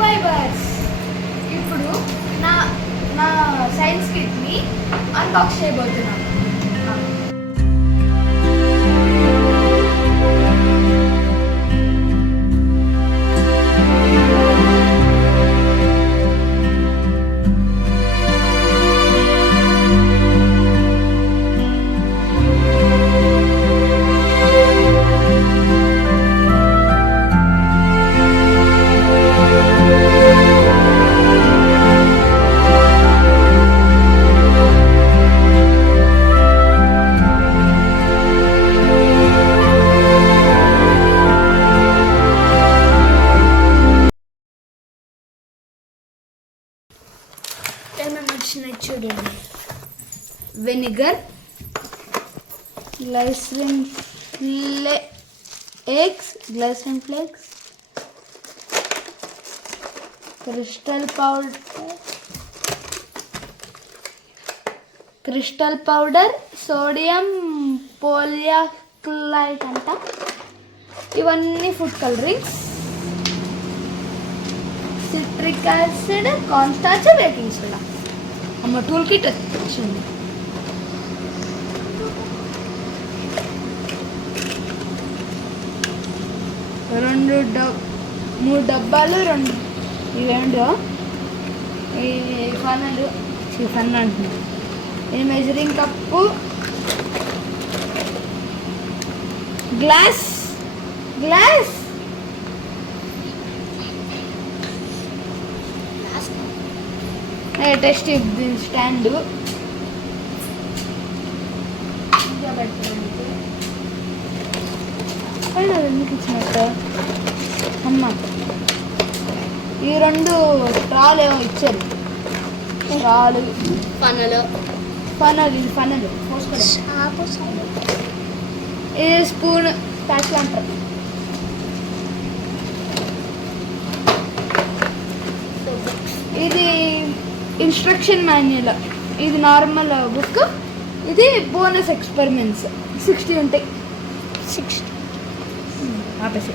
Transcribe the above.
ఫైబర్స్. ఇప్పుడు నా నా సైన్స్ కిట్ని అన్బాక్స్ చేయబోతున్నాను. ఏమేమి వచ్చినాయి చూడండి. Vinegar, glycine flakes, crystal powder, sodium polyacrylate అంట. ఇవన్నీ food colourings, citric acid, corn starch, baking soda. అమ్మ టూల్ కిట్ వచ్చింది. మూడు డబ్బాలు, ఇవేంటో ఈ ఫన్నలు అంటున్నాయి. ఈ measuring cup, glass test stand, పైన ఎందుకు ఇచ్చినట్టు అమ్మ. ఈ రెండు స్ట్రాలు ఏమో ఇచ్చారు. స్ట్రాలు, ఫనలు ఇది స్పూన్ ప్యాక్ అంటారు. ఇది ఇన్స్ట్రక్షన్ మాన్యువల్. ఇది నార్మల్ బుక్. ఇది బోనస్ ఎక్స్పెరిమెంట్స్ 60 ఉంటాయి. 60 ఆపేసి